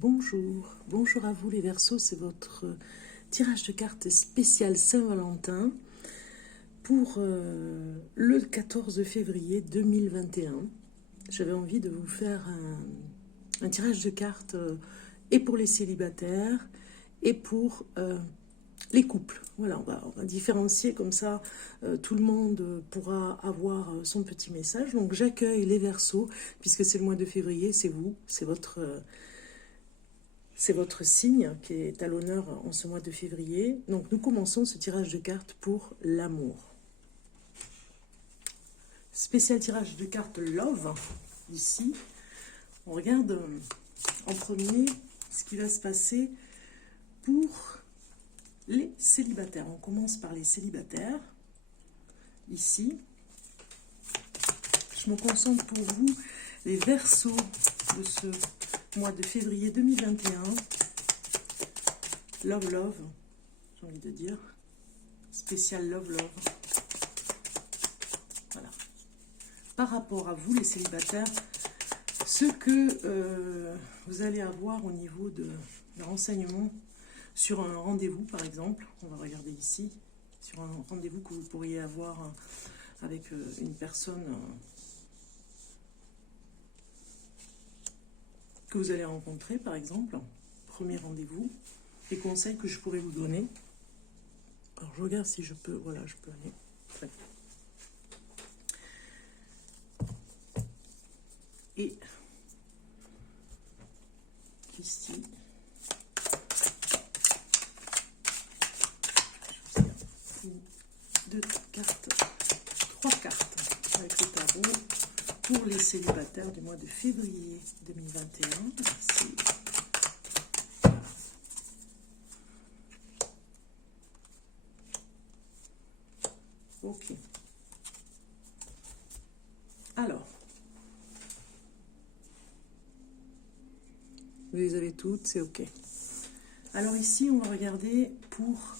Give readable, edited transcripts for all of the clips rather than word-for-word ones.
Bonjour à vous les Verseaux, c'est votre tirage de cartes spécial Saint-Valentin pour le 14 février 2021. J'avais envie de vous faire un tirage de cartes et pour les célibataires et pour les couples. Voilà, on va différencier comme ça, tout le monde pourra avoir son petit message. Donc j'accueille les Verseaux, puisque c'est le mois de février, c'est vous, c'est votre signe qui est à l'honneur en ce mois de février. Donc nous commençons ce tirage de cartes pour l'amour. Spécial tirage de cartes Love, ici. On regarde en premier ce qui va se passer pour les célibataires. On commence par les célibataires, ici. Je me concentre pour vous, les Verseaux de ce mois de février 2021. Love, j'ai envie de dire. Spécial love. Voilà. Par rapport à vous, les célibataires, ce que vous allez avoir au niveau de renseignements sur un rendez-vous, par exemple. On va regarder ici, sur un rendez-vous que vous pourriez avoir avec une personne que vous allez rencontrer, par exemple. Premier rendez-vous. Les conseils que je pourrais vous donner. Alors, je regarde si je peux... Voilà, je peux aller. Très bien. Et ici... Deux cartes, trois cartes avec le tarot pour les célibataires du mois de février 2021. Merci. Ok. Alors, vous les avez toutes, c'est ok. Alors ici, on va regarder pour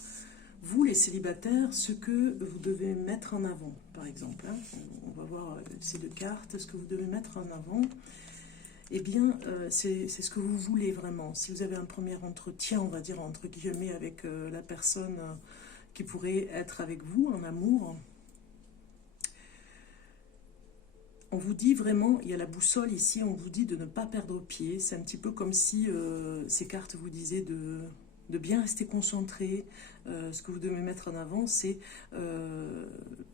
vous, les célibataires, ce que vous devez mettre en avant, par exemple. On va voir ces deux cartes, ce que vous devez mettre en avant. Eh bien, c'est ce que vous voulez vraiment. Si vous avez un premier entretien, on va dire entre guillemets, avec la personne qui pourrait être avec vous en amour, on vous dit vraiment, il y a la boussole ici, on vous dit de ne pas perdre pied. C'est un petit peu comme si ces cartes vous disaient de bien rester concentré. Ce que vous devez mettre en avant, c'est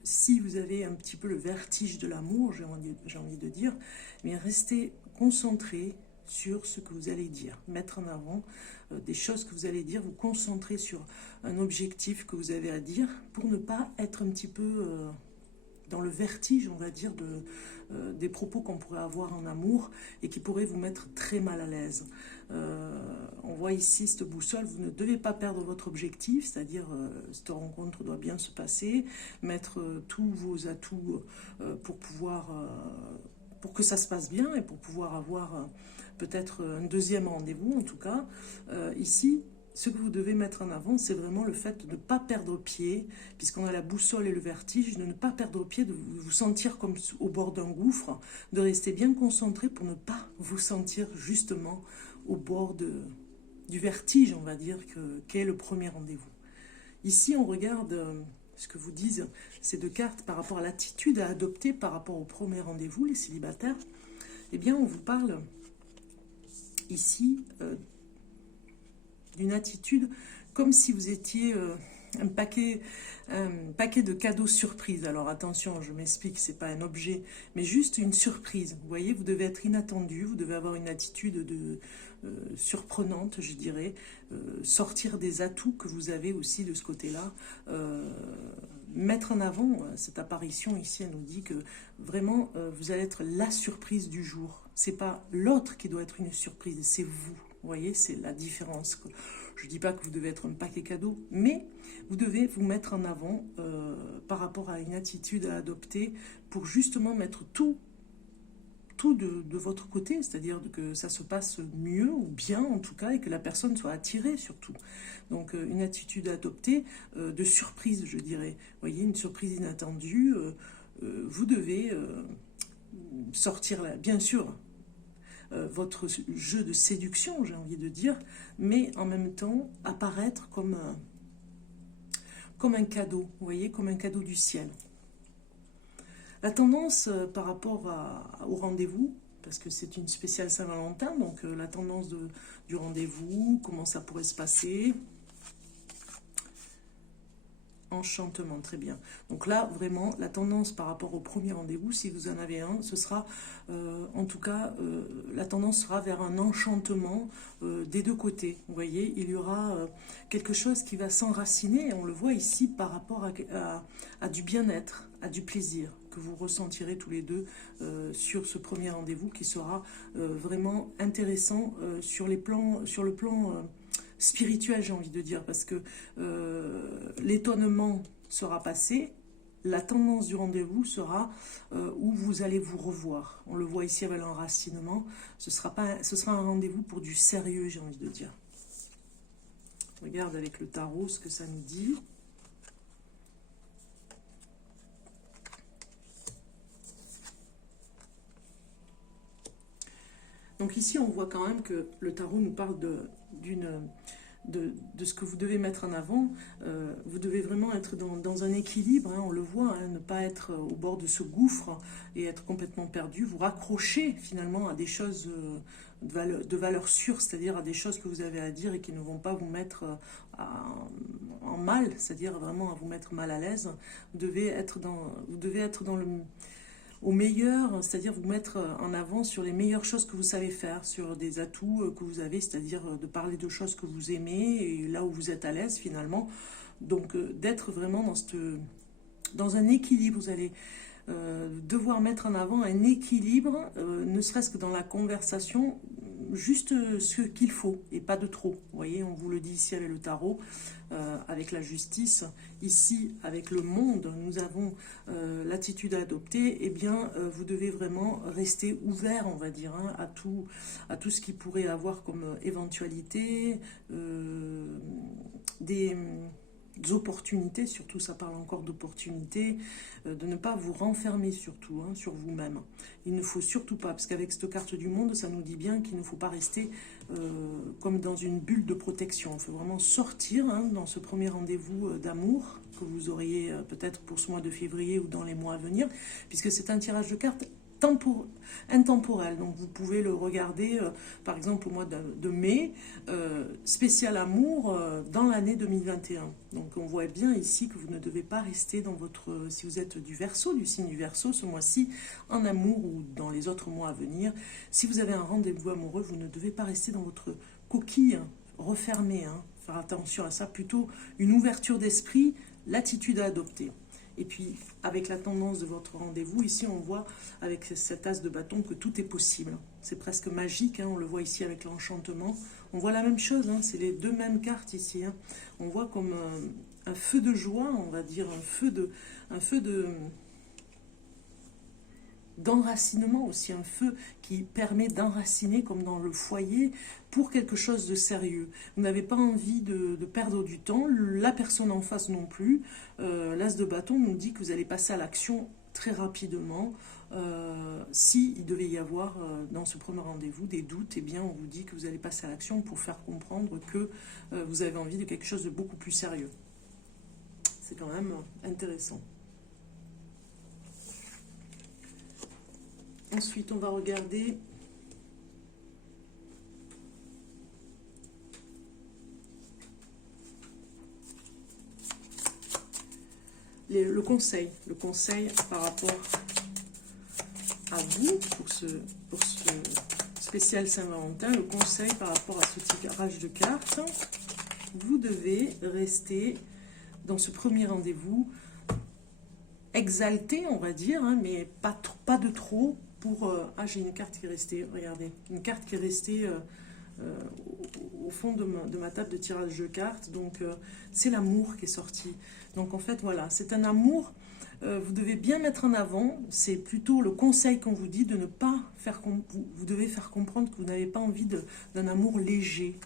si vous avez un petit peu le vertige de l'amour, j'ai envie de dire, mais restez concentré sur ce que vous allez dire. Mettre en avant des choses que vous allez dire, vous concentrer sur un objectif que vous avez à dire pour ne pas être un petit peu... dans le vertige, on va dire, des propos qu'on pourrait avoir en amour et qui pourraient vous mettre très mal à l'aise. On voit ici cette boussole, vous ne devez pas perdre votre objectif, c'est-à-dire cette rencontre doit bien se passer, mettre tous vos atouts pour pouvoir, pour que ça se passe bien et pour pouvoir avoir peut-être un deuxième rendez-vous en tout cas. Ici, ce que vous devez mettre en avant, c'est vraiment le fait de ne pas perdre pied, puisqu'on a la boussole et le vertige, de ne pas perdre pied, de vous sentir comme au bord d'un gouffre, de rester bien concentré pour ne pas vous sentir justement au bord du vertige, on va dire, qu'est le premier rendez-vous. Ici, on regarde ce que vous disent ces deux cartes par rapport à l'attitude à adopter par rapport au premier rendez-vous, les célibataires. Eh bien, on vous parle ici... d'une attitude comme si vous étiez un paquet de cadeaux surprises. Alors attention, je m'explique, c'est pas un objet, mais juste une surprise. Vous voyez, vous devez être inattendu, vous devez avoir une attitude surprenante, je dirais, sortir des atouts que vous avez aussi de ce côté-là, mettre en avant cette apparition ici. Elle nous dit que vraiment vous allez être la surprise du jour. C'est pas l'autre qui doit être une surprise, c'est vous. Vous voyez, c'est la différence. Je ne dis pas que vous devez être un paquet cadeau, mais vous devez vous mettre en avant par rapport à une attitude à adopter pour justement mettre tout de votre côté, c'est-à-dire que ça se passe mieux ou bien en tout cas et que la personne soit attirée surtout. Donc une attitude à adopter de surprise, je dirais. Vous voyez, une surprise inattendue. Vous devez sortir là, bien sûr. votre jeu de séduction, j'ai envie de dire, mais en même temps apparaître comme un cadeau, vous voyez, comme un cadeau du ciel. La tendance par rapport au rendez-vous, parce que c'est une spéciale Saint-Valentin, donc la tendance du rendez-vous, comment ça pourrait se passer. Enchantement, très bien. Donc là, vraiment, la tendance par rapport au premier rendez-vous, si vous en avez un, ce sera, en tout cas, la tendance sera vers un enchantement des deux côtés. Vous voyez, il y aura quelque chose qui va s'enraciner, on le voit ici par rapport à du bien-être, à du plaisir que vous ressentirez tous les deux sur ce premier rendez-vous qui sera vraiment intéressant sur le plan spirituel, j'ai envie de dire, parce que l'étonnement sera passé, la tendance du rendez-vous sera où vous allez vous revoir. On le voit ici avec l'enracinement, ce sera un rendez-vous pour du sérieux, j'ai envie de dire. Regarde avec le tarot ce que ça nous dit. Donc ici, on voit quand même que le tarot nous parle de ce que vous devez mettre en avant. Vous devez vraiment être dans un équilibre, hein, on le voit, hein, ne pas être au bord de ce gouffre et être complètement perdu. Vous raccrochez finalement à des choses de valeur sûre, c'est-à-dire à des choses que vous avez à dire et qui ne vont pas vous mettre en mal, c'est-à-dire vraiment à vous mettre mal à l'aise. Vous devez être au meilleur, c'est-à-dire vous mettre en avant sur les meilleures choses que vous savez faire, sur des atouts que vous avez, c'est-à-dire de parler de choses que vous aimez et là où vous êtes à l'aise finalement. Donc d'être vraiment dans un équilibre, vous allez devoir mettre en avant un équilibre, ne serait-ce que dans la conversation, juste ce qu'il faut et pas de trop. Vous voyez, on vous le dit ici avec le tarot, avec la justice. Ici, avec le monde, nous avons l'attitude à adopter. Eh bien, vous devez vraiment rester ouvert, on va dire, hein, à tout ce qui pourrait avoir comme éventualité, des opportunités, surtout ça parle encore d'opportunités, de ne pas vous renfermer surtout sur vous-même. Il ne faut surtout pas, parce qu'avec cette carte du monde, ça nous dit bien qu'il ne faut pas rester comme dans une bulle de protection. Il faut vraiment sortir dans ce premier rendez-vous d'amour que vous auriez peut-être pour ce mois de février ou dans les mois à venir, puisque c'est un tirage de cartes intemporel. Donc vous pouvez le regarder par exemple au mois de mai, spécial amour dans l'année 2021. Donc on voit bien ici que vous ne devez pas rester dans votre, si vous êtes du Verseau, du signe du Verseau, ce mois-ci en amour ou dans les autres mois à venir. Si vous avez un rendez-vous amoureux, vous ne devez pas rester dans votre coquille refermée. Faire attention à ça, plutôt une ouverture d'esprit, l'attitude à adopter. Et puis, avec la tendance de votre rendez-vous, ici, on voit avec cet as de bâton que tout est possible. C'est presque magique, on le voit ici avec l'enchantement. On voit la même chose, c'est les deux mêmes cartes ici. On voit comme un feu de joie, on va dire, un feu d'enracinement aussi, un feu qui permet d'enraciner comme dans le foyer pour quelque chose de sérieux. Vous n'avez pas envie de perdre du temps, la personne en face non plus. L'as de bâton nous dit que vous allez passer à l'action très rapidement. Si il devait y avoir dans ce premier rendez-vous des doutes, eh bien on vous dit que vous allez passer à l'action pour faire comprendre que vous avez envie de quelque chose de beaucoup plus sérieux. C'est quand même intéressant. Ensuite, on va regarder le conseil par rapport à vous pour ce spécial Saint-Valentin. Le conseil par rapport à ce tirage de cartes, vous devez rester dans ce premier rendez-vous exalté, on va dire, mais pas de trop. J'ai une carte qui est restée, regardez, une carte qui est restée au fond de ma table de tirage de cartes, donc c'est l'amour qui est sorti. Donc en fait, voilà, c'est un amour, vous devez bien mettre en avant, c'est plutôt le conseil qu'on vous dit de ne pas faire, vous devez faire comprendre que vous n'avez pas envie d'un amour léger,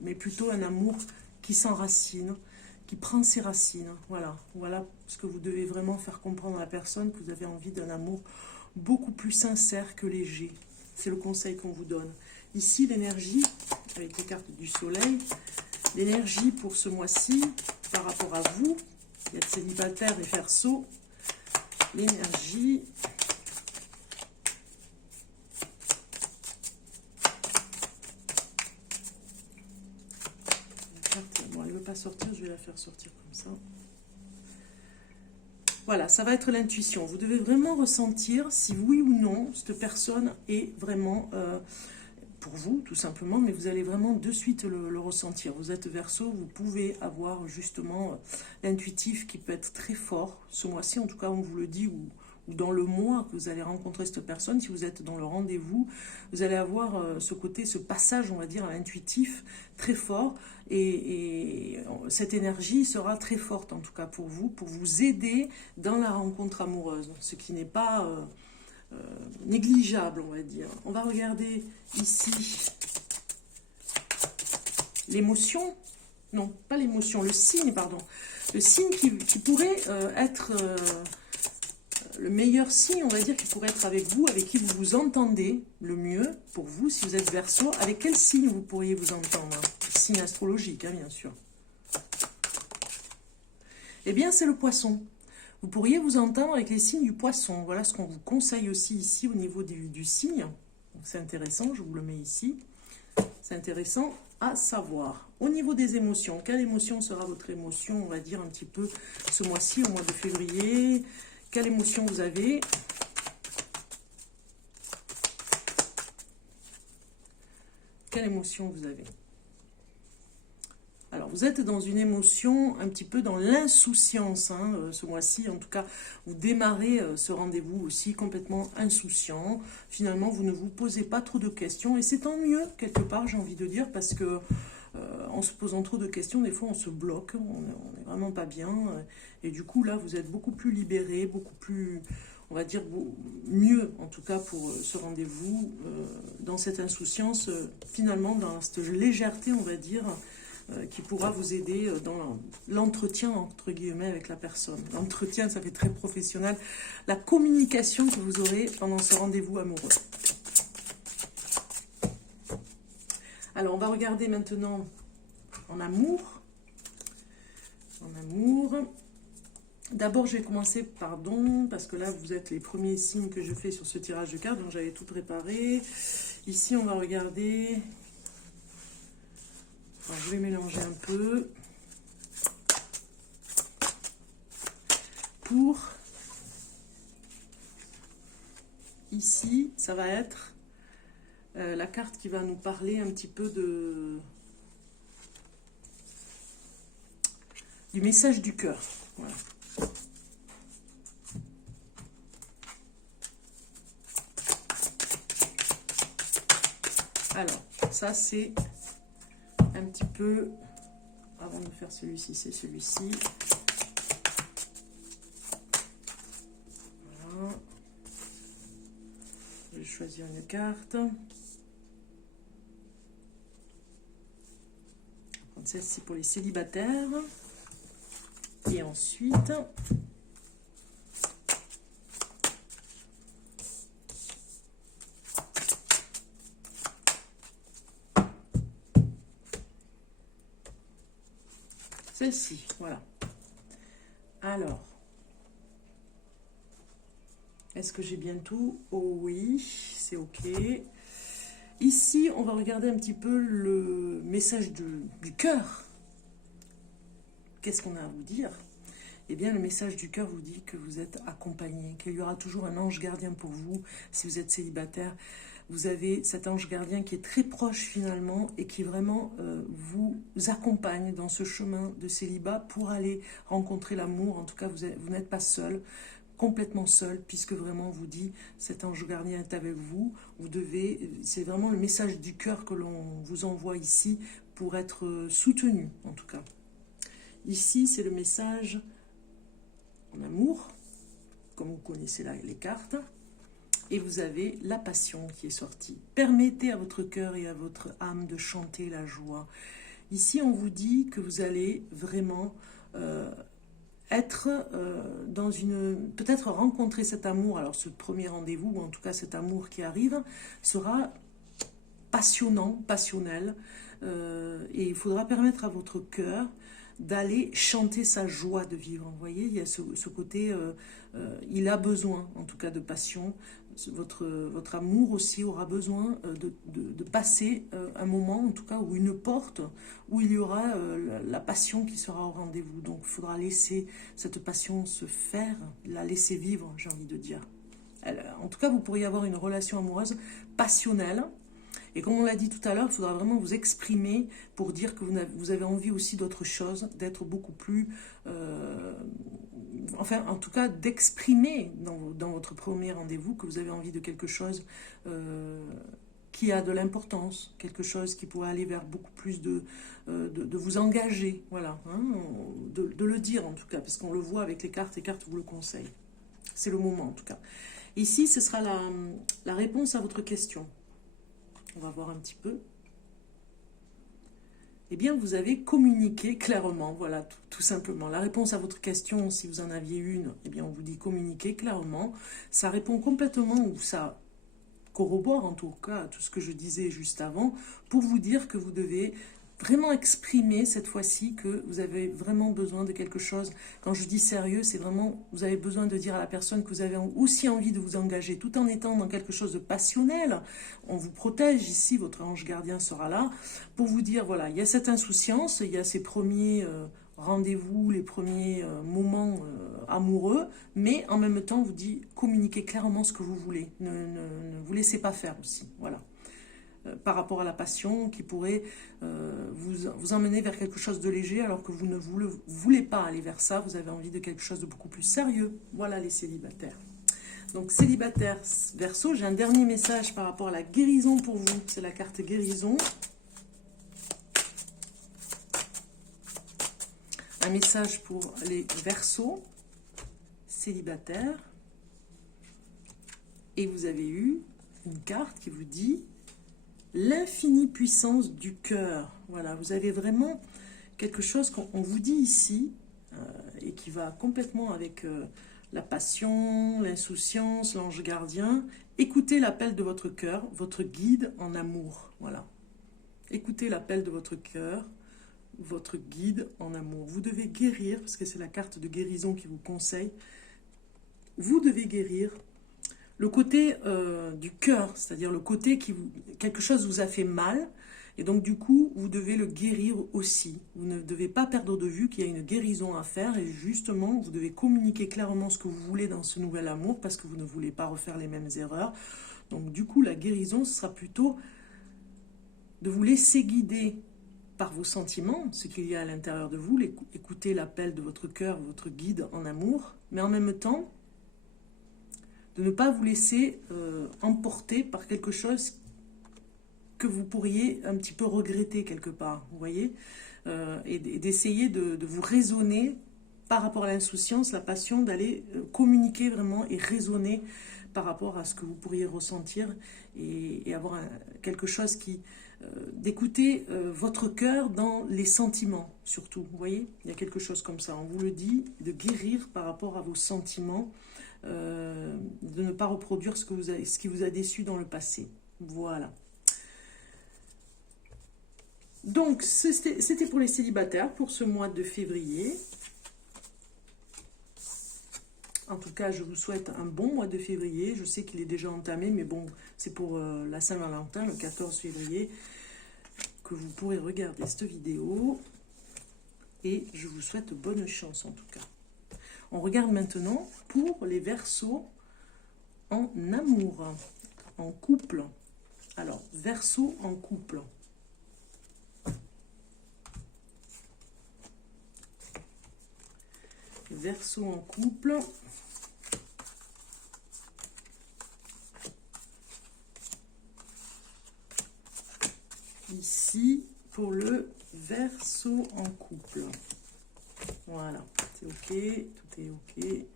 mais plutôt un amour qui s'enracine, qui prend ses racines. Voilà ce que vous devez vraiment faire comprendre à la personne, que vous avez envie d'un amour beaucoup plus sincère que léger. C'est le conseil qu'on vous donne. Ici, l'énergie, avec les cartes du soleil, l'énergie pour ce mois-ci, par rapport à vous, qui êtes célibataire et Verseau, l'énergie... Bon, elle ne veut pas sortir, je vais la faire sortir comme ça. Voilà, ça va être l'intuition. Vous devez vraiment ressentir si oui ou non cette personne est vraiment pour vous, tout simplement, mais vous allez vraiment de suite le ressentir. Vous êtes Verseau, vous pouvez avoir justement l'intuitif qui peut être très fort. Ce mois-ci, en tout cas, on vous le dit, ou dans le mois que vous allez rencontrer cette personne, si vous êtes dans le rendez-vous, vous allez avoir ce côté, ce passage, on va dire, intuitif, très fort. Et cette énergie sera très forte, en tout cas pour vous aider dans la rencontre amoureuse, ce qui n'est pas négligeable, on va dire. On va regarder ici l'émotion, non, pas l'émotion, le signe, pardon. Le signe qui pourrait être le meilleur signe, on va dire, qui pourrait être avec vous, avec qui vous vous entendez le mieux, pour vous, si vous êtes Verseau. Avec quel signe vous pourriez vous entendre? Signe astrologique, hein, bien sûr. Eh bien, c'est le Poisson. Vous pourriez vous entendre avec les signes du Poisson. Voilà ce qu'on vous conseille aussi ici au niveau du signe. C'est intéressant, je vous le mets ici. C'est intéressant à savoir. Au niveau des émotions, quelle émotion sera votre émotion, on va dire un petit peu, ce mois-ci, au mois de février? Quelle émotion vous avez? Quelle émotion vous avez? Alors, vous êtes dans une émotion, un petit peu dans l'insouciance, hein, ce mois-ci. En tout cas, vous démarrez ce rendez-vous aussi complètement insouciant. Finalement, vous ne vous posez pas trop de questions. Et c'est tant mieux, quelque part, j'ai envie de dire, parce que en se posant trop de questions, des fois, on se bloque. On n'est vraiment pas bien. Et du coup, là, vous êtes beaucoup plus libéré, beaucoup plus... on va dire mieux, en tout cas, pour ce rendez-vous, dans cette insouciance, finalement, dans cette légèreté, on va dire, qui pourra vous aider dans l'entretien, entre guillemets, avec la personne. L'entretien, ça fait très professionnel. La communication que vous aurez pendant ce rendez-vous amoureux. Alors, on va regarder maintenant en amour. En amour. D'abord, je vais commencer, pardon, parce que là, vous êtes les premiers signes que je fais sur ce tirage de cartes, donc j'avais tout préparé. Ici, on va regarder... Alors, je vais mélanger un peu. Pour... Ici, ça va être la carte qui va nous parler un petit peu du message du cœur. Voilà. Alors, ça c'est un petit peu, avant de faire celui-ci, c'est celui-ci. Voilà. Je vais choisir une carte. Celle-ci pour les célibataires. Et ensuite, celle-ci, voilà. Alors, est-ce que j'ai bien tout? Oh oui, c'est OK. Ici, on va regarder un petit peu le message du cœur. Qu'est-ce qu'on a à vous dire? Eh bien, le message du cœur vous dit que vous êtes accompagné, qu'il y aura toujours un ange gardien pour vous si vous êtes célibataire. Vous avez cet ange gardien qui est très proche finalement et qui vraiment vous accompagne dans ce chemin de célibat pour aller rencontrer l'amour. En tout cas, vous n'êtes pas seul, complètement seul, puisque vraiment on vous dit cet ange gardien est avec vous. Vous devez, c'est vraiment le message du cœur que l'on vous envoie ici pour être soutenu en tout cas. Ici, c'est le message en amour, comme vous connaissez là les cartes. Et vous avez la passion qui est sortie. Permettez à votre cœur et à votre âme de chanter la joie. Ici, on vous dit que vous allez vraiment être dans une... Peut-être rencontrer cet amour, alors ce premier rendez-vous, ou en tout cas cet amour qui arrive, sera passionnant, passionnel, et il faudra permettre à votre cœur d'aller chanter sa joie de vivre. Vous voyez, il y a ce côté, il a besoin en tout cas de passion. Votre amour aussi aura besoin de passer un moment, en tout cas, ou une porte, où il y aura la passion qui sera au rendez-vous. Donc il faudra laisser cette passion se faire, la laisser vivre, j'ai envie de dire. En tout cas, vous pourriez avoir une relation amoureuse passionnelle. Et comme on l'a dit tout à l'heure, il faudra vraiment vous exprimer pour dire que vous avez envie aussi d'autre chose, d'être beaucoup plus... enfin, en tout cas, d'exprimer dans votre premier rendez-vous que vous avez envie de quelque chose qui a de l'importance, quelque chose qui pourrait aller vers beaucoup plus de vous engager, voilà, hein, de le dire en tout cas, parce qu'on le voit avec les cartes vous le conseillent. C'est le moment en tout cas. Ici, ce sera la réponse à votre question. On va voir un petit peu. Eh bien, vous avez communiqué clairement, voilà, tout simplement. La réponse à votre question, si vous en aviez une, eh bien, on vous dit communiquer clairement. Ça répond complètement, ou ça corrobore en tout cas tout ce que je disais juste avant, pour vous dire que vous devez vraiment exprimer cette fois-ci que vous avez vraiment besoin de quelque chose. Quand je dis sérieux, c'est vraiment, vous avez besoin de dire à la personne que vous avez aussi envie de vous engager, tout en étant dans quelque chose de passionnel. On vous protège ici, votre ange gardien sera là, pour vous dire, voilà, il y a cette insouciance, il y a ces premiers rendez-vous, les premiers moments amoureux, mais en même temps, vous dit, communiquez clairement ce que vous voulez. Ne vous laissez pas faire aussi, voilà. Par rapport à la passion qui pourrait vous emmener vers quelque chose de léger alors que vous ne voulez pas aller vers ça, vous avez envie de quelque chose de beaucoup plus sérieux. Voilà les célibataires. Donc célibataire Verseau, j'ai un dernier message par rapport à la guérison pour vous, c'est la carte guérison. Un message pour les Verseaux célibataires. Et vous avez eu une carte qui vous dit l'infinie puissance du cœur. Voilà, vous avez vraiment quelque chose qu'on vous dit ici et qui va complètement avec la passion, l'insouciance, l'ange gardien. Écoutez l'appel de votre cœur, votre guide en amour. Voilà. Écoutez l'appel de votre cœur, votre guide en amour. Vous devez guérir, parce que c'est la carte de guérison qui vous conseille. Vous devez guérir le côté du cœur, c'est-à-dire le côté quelque chose vous a fait mal, et donc du coup, vous devez le guérir aussi. Vous ne devez pas perdre de vue qu'il y a une guérison à faire, et justement, vous devez communiquer clairement ce que vous voulez dans ce nouvel amour, parce que vous ne voulez pas refaire les mêmes erreurs. Donc du coup, la guérison, ce sera plutôt de vous laisser guider par vos sentiments, ce qu'il y a à l'intérieur de vous, écouter l'appel de votre cœur, votre guide en amour, mais en même temps, de ne pas vous laisser emporter par quelque chose que vous pourriez un petit peu regretter quelque part, vous voyez, et d'essayer de vous raisonner par rapport à l'insouciance, la passion, d'aller communiquer vraiment et raisonner par rapport à ce que vous pourriez ressentir et avoir quelque chose qui... d'écouter votre cœur dans les sentiments, surtout, vous voyez, il y a quelque chose comme ça, on vous le dit, de guérir par rapport à vos sentiments, de ne pas reproduire ce qui vous a déçu dans le passé. Voilà. Donc, c'était pour les célibataires pour ce mois de février. En tout cas, je vous souhaite un bon mois de février. Je sais qu'il est déjà entamé, mais bon, c'est pour la Saint-Valentin, le 14 février, que vous pourrez regarder cette vidéo. Et je vous souhaite bonne chance en tout cas. On regarde maintenant pour les Verseaux en amour, en couple. Alors, Verseau en couple. Verseau en couple. Ici, pour le Verseau en couple. Voilà, c'est ok, tout est ok.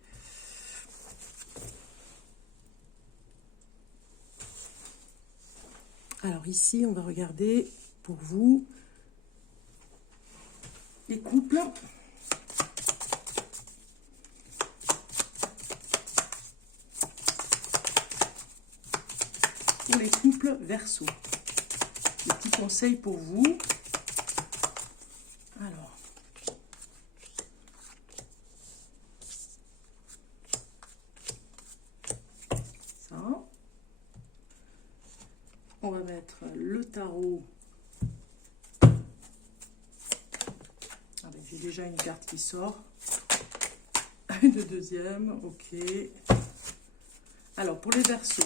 Alors ici, on va regarder pour vous les couples. pour les couples Verseau. Des petits conseils pour vous. Alors. Ça. On va mettre le tarot. Ah ben, j'ai déjà une carte qui sort. Une deuxième, ok. Alors, pour les Verseaux.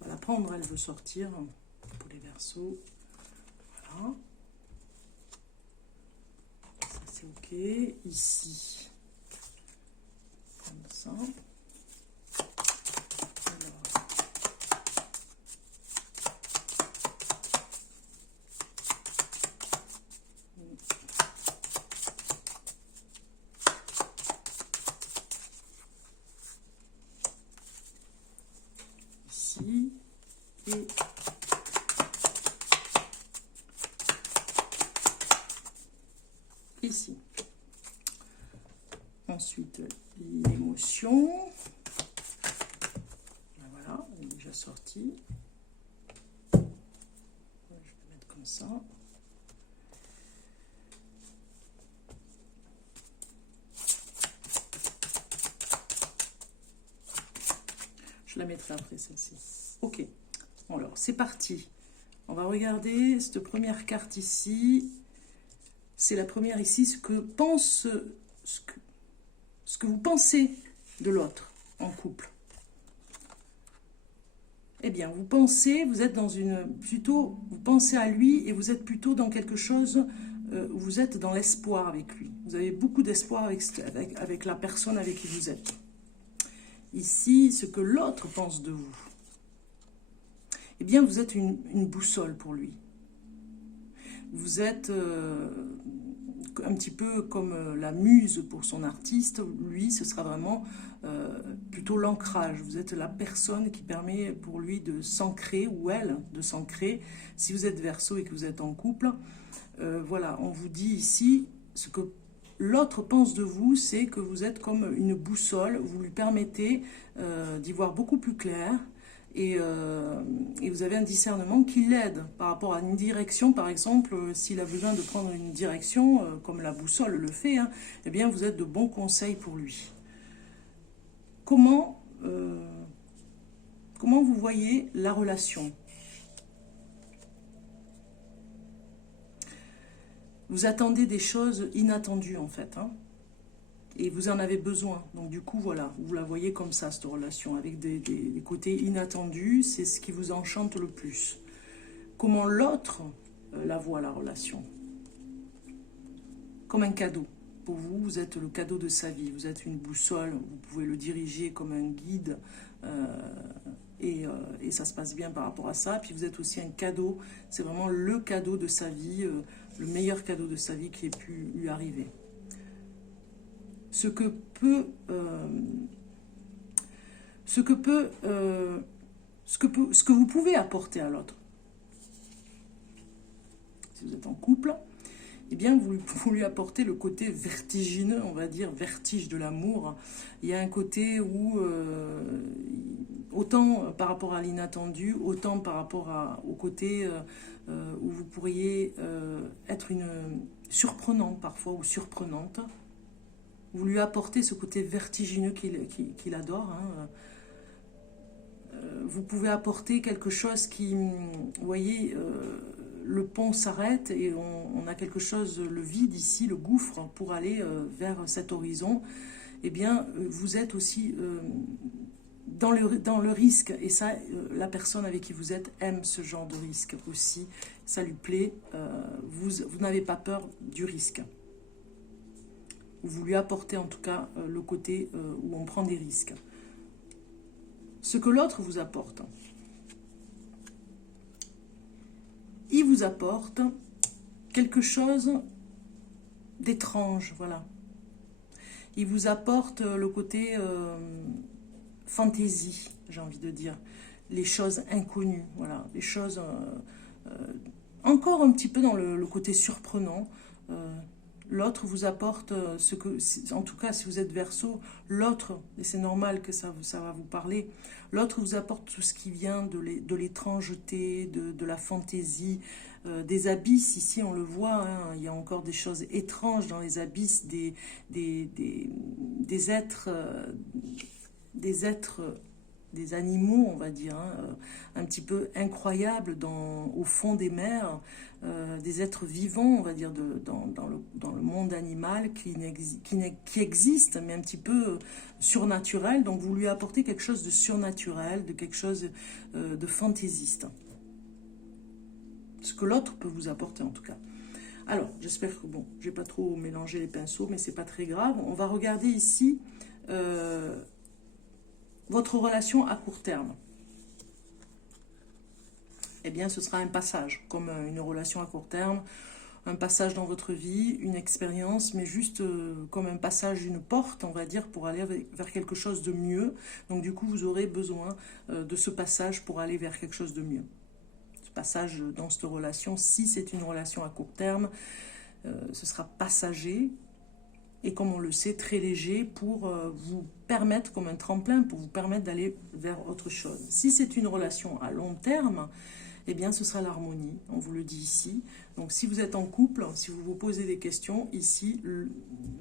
On va la prendre, elle veut sortir. Pour les Verseaux. Voilà. Ça, c'est ok. Ici. Comme ça. Ici et ici. Ensuite, l'émotion. Voilà, elle est déjà sortie. Je vais mettre comme ça. Je la mettrai après celle-ci. Ok, alors c'est parti. On va regarder cette première carte ici. C'est la première ici, ce que vous pensez de l'autre en couple. Eh bien, vous pensez, vous êtes dans vous pensez à lui et vous êtes plutôt dans quelque chose, vous êtes dans l'espoir avec lui. Vous avez beaucoup d'espoir avec la personne avec qui vous êtes. Ici, ce que l'autre pense de vous. Eh bien, vous êtes une boussole pour lui. Vous êtes un petit peu comme la muse pour son artiste. Lui, ce sera vraiment plutôt l'ancrage. Vous êtes la personne qui permet pour lui de s'ancrer, ou elle, de s'ancrer. Si vous êtes Verseau et que vous êtes en couple, voilà, on vous dit ici, ce que l'autre pense de vous, c'est que vous êtes comme une boussole. Vous lui permettez d'y voir beaucoup plus clair. Et vous avez un discernement qui l'aide par rapport à une direction, par exemple, s'il a besoin de prendre une direction, comme la boussole le fait, hein, eh bien vous êtes de bons conseils pour lui. Comment vous voyez la relation? Vous attendez des choses inattendues en fait, hein, et vous en avez besoin. Donc du coup, voilà, vous la voyez comme ça, cette relation, avec des côtés inattendus. C'est ce qui vous enchante le plus. Comment l'autre la voit, la relation? Comme un cadeau. Pour vous, vous êtes le cadeau de sa vie. Vous êtes une boussole, vous pouvez le diriger comme un guide. Et ça se passe bien par rapport à ça. Puis vous êtes aussi un cadeau. C'est vraiment le cadeau de sa vie, le meilleur cadeau de sa vie qui ait pu lui arriver. Ce que vous pouvez apporter à l'autre. Si vous êtes en couple, eh bien vous lui apportez le côté vertigineux, on va dire, vertige de l'amour. Il y a un côté où, autant par rapport à l'inattendu, autant par rapport au côté où vous pourriez être surprenant parfois ou surprenante. Vous lui apportez ce côté vertigineux qu'il adore. Hein. Vous pouvez apporter quelque chose qui, vous voyez, le pont s'arrête et on a quelque chose, le vide ici, le gouffre, pour aller vers cet horizon. Eh bien, vous êtes aussi dans le risque. Et ça, la personne avec qui vous êtes aime ce genre de risque aussi. Ça lui plaît. Vous n'avez pas peur du risque. Vous lui apportez en tout cas le côté où on prend des risques. Ce que l'autre vous apporte. Il vous apporte quelque chose d'étrange, voilà. Il vous apporte le côté fantaisie, j'ai envie de dire. Les choses inconnues, voilà. Les choses encore un petit peu dans le côté surprenant. L'autre vous apporte ce que, en tout cas si vous êtes Verseau, l'autre, et c'est normal que ça va vous parler, l'autre vous apporte tout ce qui vient de l'étrangeté, de la fantaisie, des abysses. Ici on le voit, hein, il y a encore des choses étranges dans les abysses, des êtres, des animaux, on va dire, hein, un petit peu incroyables au fond des mers, des êtres vivants, on va dire, dans le monde animal qui existe, mais un petit peu surnaturel. Donc vous lui apportez quelque chose de surnaturel, de quelque chose de fantaisiste. Ce que l'autre peut vous apporter en tout cas. Alors, j'espère que, bon, je n'ai pas trop mélangé les pinceaux, mais c'est pas très grave. On va regarder ici votre relation à court terme. Eh bien, ce sera un passage, comme une relation à court terme, un passage dans votre vie, une expérience, mais juste comme un passage d'une porte, on va dire, pour aller vers quelque chose de mieux. Donc, du coup, vous aurez besoin de ce passage pour aller vers quelque chose de mieux. Ce passage dans cette relation, si c'est une relation à court terme, ce sera passager, et comme on le sait, très léger pour vous permettre, comme un tremplin, pour vous permettre d'aller vers autre chose. Si c'est une relation à long terme, eh bien ce sera l'harmonie, on vous le dit ici. Donc si vous êtes en couple, si vous vous posez des questions, ici,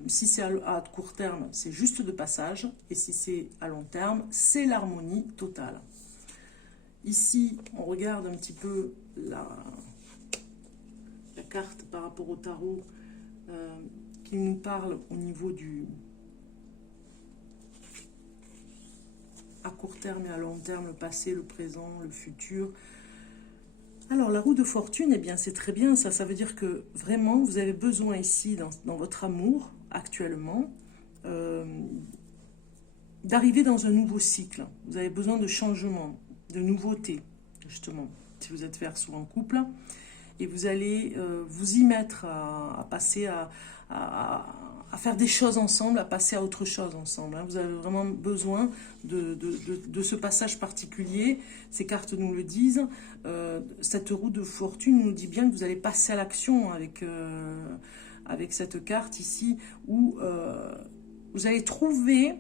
si c'est à court terme, c'est juste de passage, et si c'est à long terme, c'est l'harmonie totale. Ici, on regarde un petit peu la carte par rapport au tarot, qui nous parle au niveau du à court terme et à long terme, le passé, le présent, le futur. Alors la roue de fortune, eh bien c'est très bien, ça veut dire que vraiment vous avez besoin ici dans votre amour actuellement d'arriver dans un nouveau cycle. Vous avez besoin de changement, de nouveauté, justement, si vous êtes Verseau en couple, et vous allez vous y mettre à passer à faire des choses ensemble, à passer à autre chose ensemble. Hein. Vous avez vraiment besoin de ce passage particulier. Ces cartes nous le disent. Cette roue de fortune nous dit bien que vous allez passer à l'action avec cette carte ici, où vous allez trouver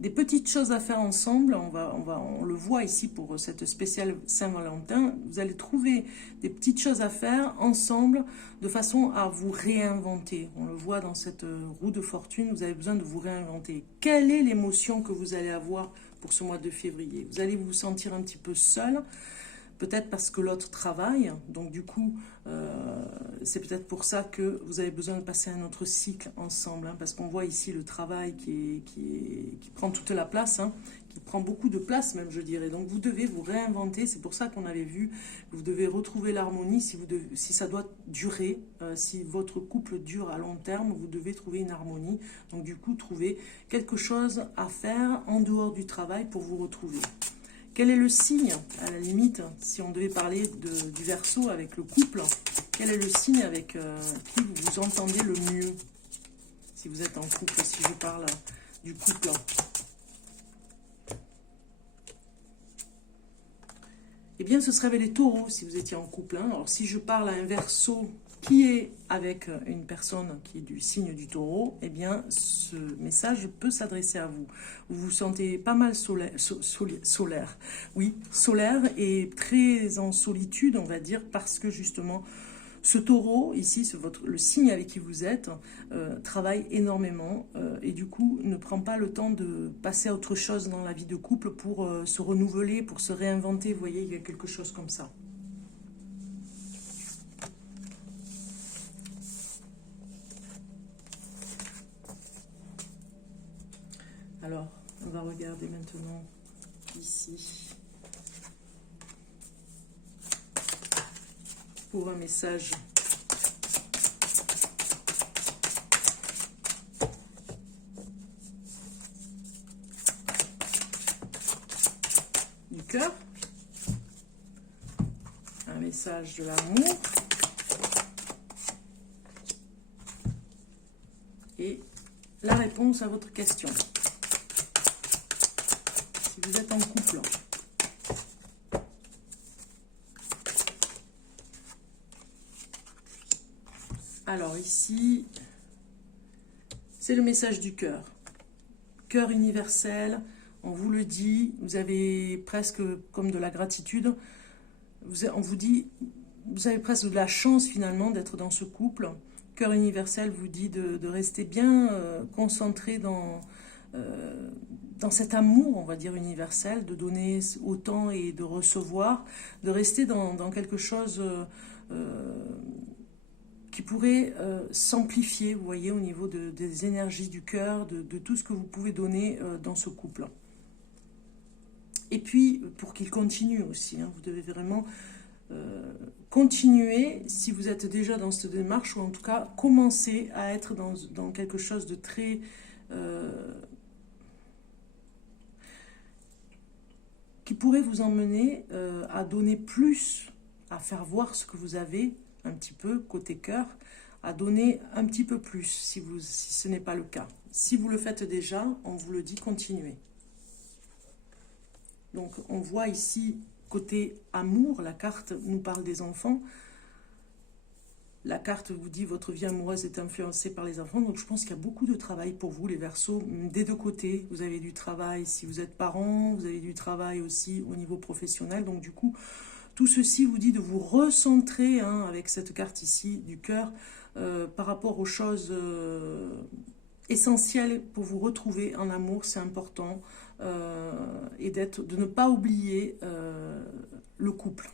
des petites choses à faire ensemble. On le voit ici pour cette spéciale Saint-Valentin. Vous allez trouver des petites choses à faire ensemble de façon à vous réinventer. On le voit dans cette roue de fortune, vous avez besoin de vous réinventer. Quelle est l'émotion que vous allez avoir pour ce mois de février? Vous allez vous sentir un petit peu seul, peut-être parce que l'autre travaille, donc du coup, c'est peut-être pour ça que vous avez besoin de passer un autre cycle ensemble, hein, parce qu'on voit ici le travail qui prend toute la place, hein, qui prend beaucoup de place même, je dirais. Donc vous devez vous réinventer, c'est pour ça qu'on avait vu, vous devez retrouver l'harmonie si ça doit durer, si votre couple dure à long terme, vous devez trouver une harmonie. Donc du coup, trouver quelque chose à faire en dehors du travail pour vous retrouver. Quel est le signe, à la limite, si on devait parler du Verseau avec le couple, quel est le signe avec qui vous vous entendez le mieux? Si vous êtes en couple, si je parle du couple. Eh bien, ce serait avec les taureaux, si vous étiez en couple. Hein. Alors, si je parle à un Verseau qui est avec une personne qui est du signe du taureau, eh bien, ce message peut s'adresser à vous. Vous vous sentez pas mal solaire. Oui, solaire et très en solitude, on va dire, parce que justement, ce taureau, ici, le signe avec qui vous êtes, travaille énormément et du coup, ne prend pas le temps de passer à autre chose dans la vie de couple pour se renouveler, pour se réinventer. Vous voyez, il y a quelque chose comme ça. Alors, on va regarder maintenant ici pour un message du cœur, un message de l'amour et la réponse à votre question. Vous êtes en couple. Alors ici, c'est le message du cœur. Cœur universel, on vous le dit, vous avez presque comme de la gratitude. On vous dit, vous avez presque de la chance finalement d'être dans ce couple. Cœur universel vous dit de rester bien concentré dans cet amour, on va dire, universel, de donner autant et de recevoir, de rester dans quelque chose qui pourrait s'amplifier, vous voyez, au niveau des énergies du cœur, de tout ce que vous pouvez donner dans ce couple. Et puis, pour qu'il continue aussi, hein, vous devez vraiment continuer, si vous êtes déjà dans cette démarche, ou en tout cas, commencer à être dans quelque chose de très... qui pourrait vous emmener à donner plus, à faire voir ce que vous avez, un petit peu, côté cœur, à donner un petit peu plus, si ce n'est pas le cas. Si vous le faites déjà, on vous le dit, continuez. Donc, on voit ici, côté amour, la carte nous parle des enfants. La carte vous dit, votre vie amoureuse est influencée par les enfants. Donc, je pense qu'il y a beaucoup de travail pour vous, les Verseaux, des deux côtés. Vous avez du travail si vous êtes parents, vous avez du travail aussi au niveau professionnel. Donc, du coup, tout ceci vous dit de vous recentrer, hein, avec cette carte ici du cœur, par rapport aux choses essentielles pour vous retrouver en amour, c'est important, et de ne pas oublier le couple.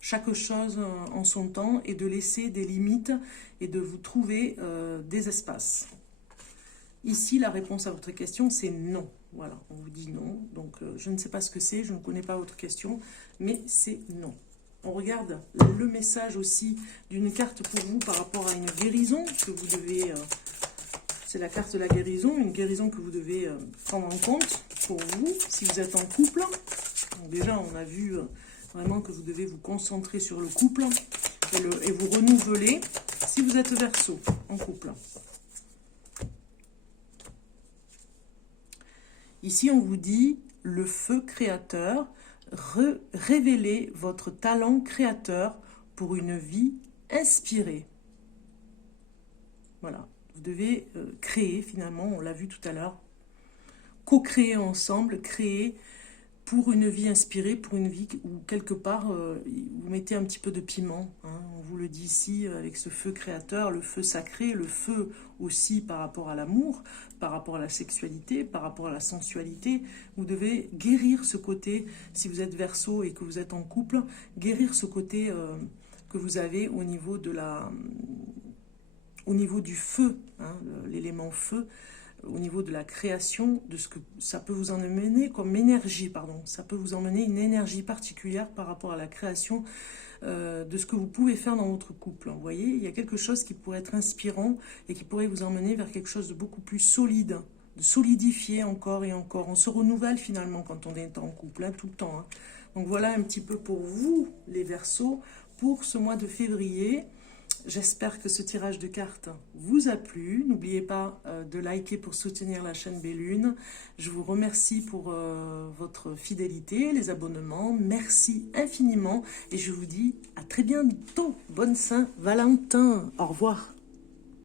Chaque chose en son temps, et de laisser des limites et de vous trouver des espaces. Ici, la réponse à votre question, c'est non. Voilà, on vous dit non. Donc, je ne sais pas ce que c'est, je ne connais pas votre question, mais c'est non. On regarde le message aussi d'une carte pour vous par rapport à une guérison que vous devez... c'est la carte de la guérison, une guérison que vous devez prendre en compte pour vous, si vous êtes en couple. Donc déjà, on a vu vraiment que vous devez vous concentrer sur le couple et vous renouveler si vous êtes Verseau en couple. Ici, on vous dit le feu créateur, révélez votre talent créateur pour une vie inspirée. Voilà, vous devez créer finalement, on l'a vu tout à l'heure, co-créer ensemble, créer pour une vie inspirée, pour une vie où quelque part vous mettez un petit peu de piment, hein, on vous le dit ici avec ce feu créateur, le feu sacré, le feu aussi par rapport à l'amour, par rapport à la sexualité, par rapport à la sensualité. Vous devez guérir ce côté, si vous êtes Verseau et que vous êtes en couple, guérir ce côté que vous avez au niveau du feu, hein, l'élément feu, au niveau de la création, de ce que ça peut vous emmener comme énergie, pardon. Ça peut vous emmener une énergie particulière par rapport à la création de ce que vous pouvez faire dans votre couple. Vous voyez, il y a quelque chose qui pourrait être inspirant et qui pourrait vous emmener vers quelque chose de beaucoup plus solide, de solidifier encore et encore. On se renouvelle finalement quand on est en couple, hein, tout le temps. Hein. Donc voilà un petit peu pour vous, les Verseaux, pour ce mois de février. J'espère que ce tirage de cartes vous a plu. N'oubliez pas de liker pour soutenir la chaîne Bellune. Je vous remercie pour votre fidélité, les abonnements. Merci infiniment et je vous dis à très bientôt. Bonne Saint-Valentin. Au revoir.